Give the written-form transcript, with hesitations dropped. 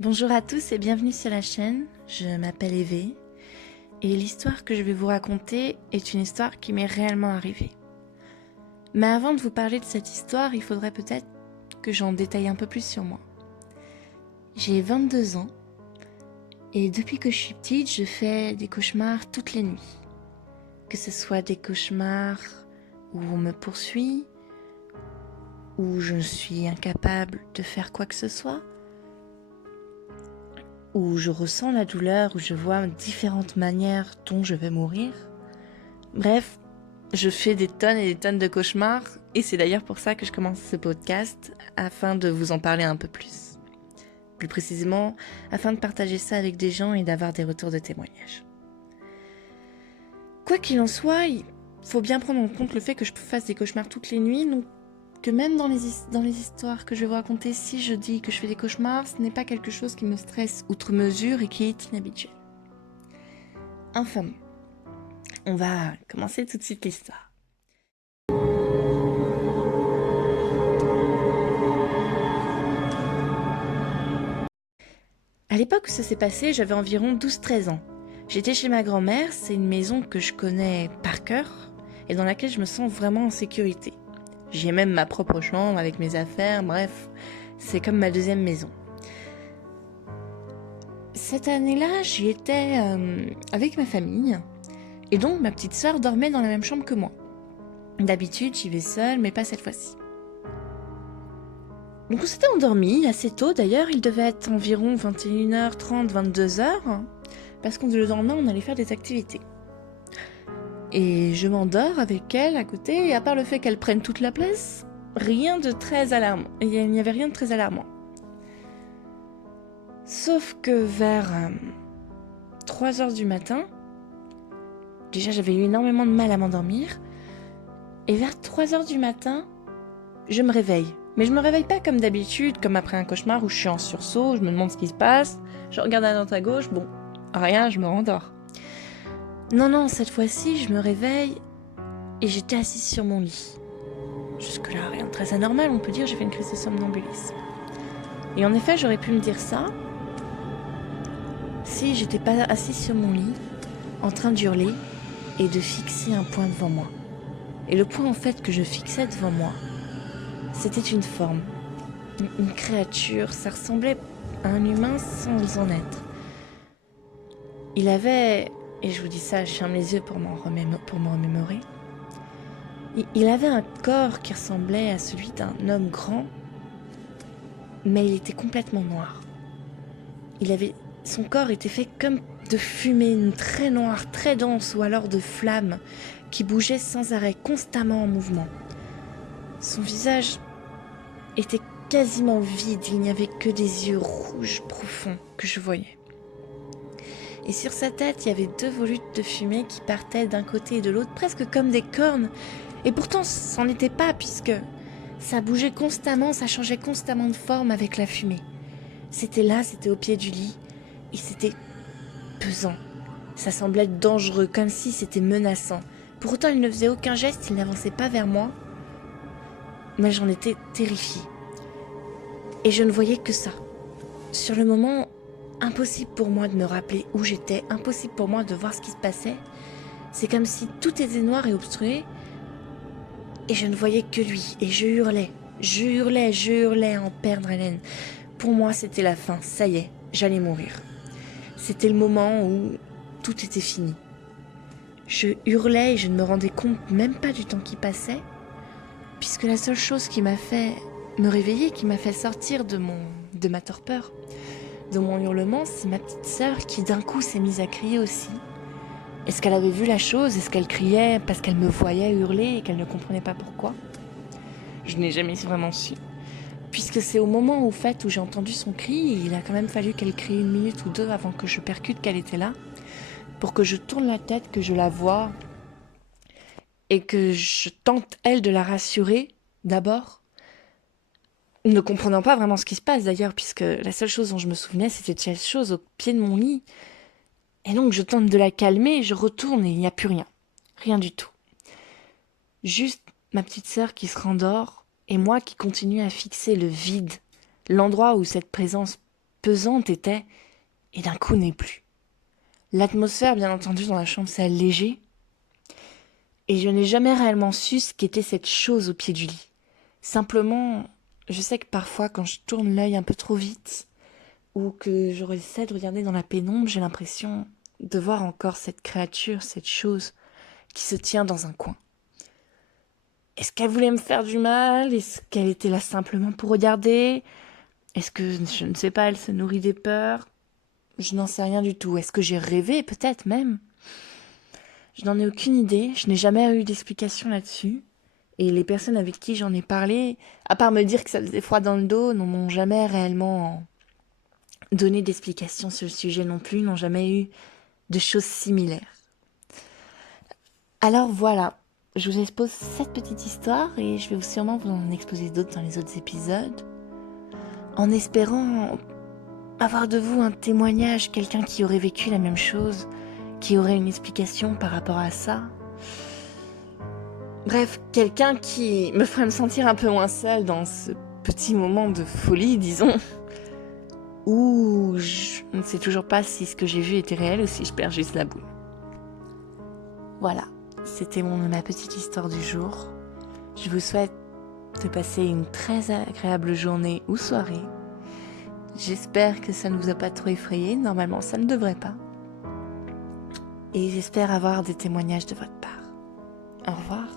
Bonjour à tous et bienvenue sur la chaîne, je m'appelle Eve et l'histoire que je vais vous raconter est une histoire qui m'est réellement arrivée. Mais avant de vous parler de cette histoire, il faudrait peut-être que j'en détaille un peu plus sur moi. J'ai 22 ans et depuis que je suis petite, je fais des cauchemars toutes les nuits. Que ce soit des cauchemars où on me poursuit, où je suis incapable de faire quoi que ce soit, où je ressens la douleur, où je vois différentes manières dont je vais mourir. Bref, je fais des tonnes et des tonnes de cauchemars, et c'est d'ailleurs pour ça que je commence ce podcast, afin de vous en parler un peu plus. Plus précisément, afin de partager ça avec des gens et d'avoir des retours de témoignages. Quoi qu'il en soit, il faut bien prendre en compte le fait que je fasse des cauchemars toutes les nuits, donc que même dans les histoires que je vais vous raconter, si je dis que je fais des cauchemars, ce n'est pas quelque chose qui me stresse outre mesure et qui est inhabituel. Enfin, on va commencer tout de suite l'histoire. À l'époque où ça s'est passé, j'avais environ 12-13 ans. J'étais chez ma grand-mère, c'est une maison que je connais par cœur et dans laquelle je me sens vraiment en sécurité. J'y ai même ma propre chambre avec mes affaires, bref, c'est comme ma deuxième maison. Cette année-là, j'y étais avec ma famille, et donc ma petite sœur dormait dans la même chambre que moi. D'habitude, j'y vais seule, mais pas cette fois-ci. Donc on s'était endormis assez tôt d'ailleurs, il devait être environ 21h30, 22h, parce qu'on le lendemain, on allait faire des activités. Et je m'endors avec elle à côté, et à part le fait qu'elle prenne toute la place, rien de très alarmant. Il n'y avait rien de très alarmant. Sauf que vers 3h du matin, déjà j'avais eu énormément de mal à m'endormir, et vers 3h du matin, je me réveille. Mais je me réveille pas comme d'habitude, comme après un cauchemar où je suis en sursaut, je me demande ce qui se passe, je regarde à droite à gauche, bon, rien, je me rendors. Non, cette fois-ci, je me réveille et j'étais assise sur mon lit. Jusque-là, rien de très anormal, on peut dire, j'ai fait une crise de somnambulisme. Et en effet, j'aurais pu me dire ça si j'étais pas assise sur mon lit, en train d'hurler et de fixer un point devant moi. Et le point en fait que je fixais devant moi, c'était une forme, une créature, ça ressemblait à un humain sans en être. Il avait, et je vous dis ça, je ferme les yeux pour me remémorer, il avait un corps qui ressemblait à celui d'un homme grand, mais il était complètement noir. Son corps était fait comme de fumée, très noire, très dense, ou alors de flammes, qui bougeaient sans arrêt, constamment en mouvement. Son visage était quasiment vide, il n'y avait que des yeux rouges profonds que je voyais. Et sur sa tête, il y avait 2 volutes de fumée qui partaient d'un côté et de l'autre, presque comme des cornes. Et pourtant, c'en était pas, puisque ça bougeait constamment, ça changeait constamment de forme avec la fumée. C'était là, c'était au pied du lit, et c'était pesant. Ça semblait dangereux, comme si c'était menaçant. Pour autant, il ne faisait aucun geste, il n'avançait pas vers moi. Mais j'en étais terrifiée. Et je ne voyais que ça. Sur le moment, impossible pour moi de me rappeler où j'étais, impossible pour moi de voir ce qui se passait. C'est comme si tout était noir et obstrué, et je ne voyais que lui, et je hurlais en perdre haleine. Pour moi, c'était la fin, ça y est, j'allais mourir. C'était le moment où tout était fini. Je hurlais et je ne me rendais compte même pas du temps qui passait, puisque la seule chose qui m'a fait me réveiller, qui m'a fait sortir de ma torpeur, de mon hurlement, c'est ma petite sœur qui d'un coup s'est mise à crier aussi. Est-ce qu'elle avait vu la chose? Est-ce qu'elle criait parce qu'elle me voyait hurler et qu'elle ne comprenait pas pourquoi? Je n'ai jamais vraiment su. Puisque c'est au moment où j'ai entendu son cri, il a quand même fallu qu'elle crie 1 minute ou 2 avant que je percute qu'elle était là, pour que je tourne la tête, que je la voie, et que je tente, elle, de la rassurer, d'abord, ne comprenant pas vraiment ce qui se passe d'ailleurs, puisque la seule chose dont je me souvenais, c'était de cette chose au pied de mon lit. Et donc je tente de la calmer, je retourne et il n'y a plus rien. Rien du tout. Juste ma petite sœur qui se rendort et moi qui continue à fixer le vide, l'endroit où cette présence pesante était, et d'un coup n'est plus. L'atmosphère, bien entendu, dans la chambre s'est allégée, et je n'ai jamais réellement su ce qu'était cette chose au pied du lit. Simplement, je sais que parfois, quand je tourne l'œil un peu trop vite, ou que je essaie de regarder dans la pénombre, j'ai l'impression de voir encore cette créature, cette chose qui se tient dans un coin. Est-ce qu'elle voulait me faire du mal? Est-ce qu'elle était là simplement pour regarder? Est-ce que, je ne sais pas, elle se nourrit des peurs? Je n'en sais rien du tout. Est-ce que j'ai rêvé, peut-être même? Je n'en ai aucune idée. Je n'ai jamais eu d'explication là-dessus. Et les personnes avec qui j'en ai parlé, à part me dire que ça faisait froid dans le dos, n'en m'ont jamais réellement donné d'explication sur le sujet non plus, n'ont jamais eu de choses similaires. Alors voilà, je vous expose cette petite histoire et je vais sûrement vous en exposer d'autres dans les autres épisodes, en espérant avoir de vous un témoignage, quelqu'un qui aurait vécu la même chose, qui aurait une explication par rapport à ça. Bref, quelqu'un qui me ferait me sentir un peu moins seule dans ce petit moment de folie, disons, où je ne sais toujours pas si ce que j'ai vu était réel ou si je perds juste la boule. Voilà, c'était ma petite histoire du jour. Je vous souhaite de passer une très agréable journée ou soirée. J'espère que ça ne vous a pas trop effrayé, normalement ça ne devrait pas. Et j'espère avoir des témoignages de votre part. Au revoir.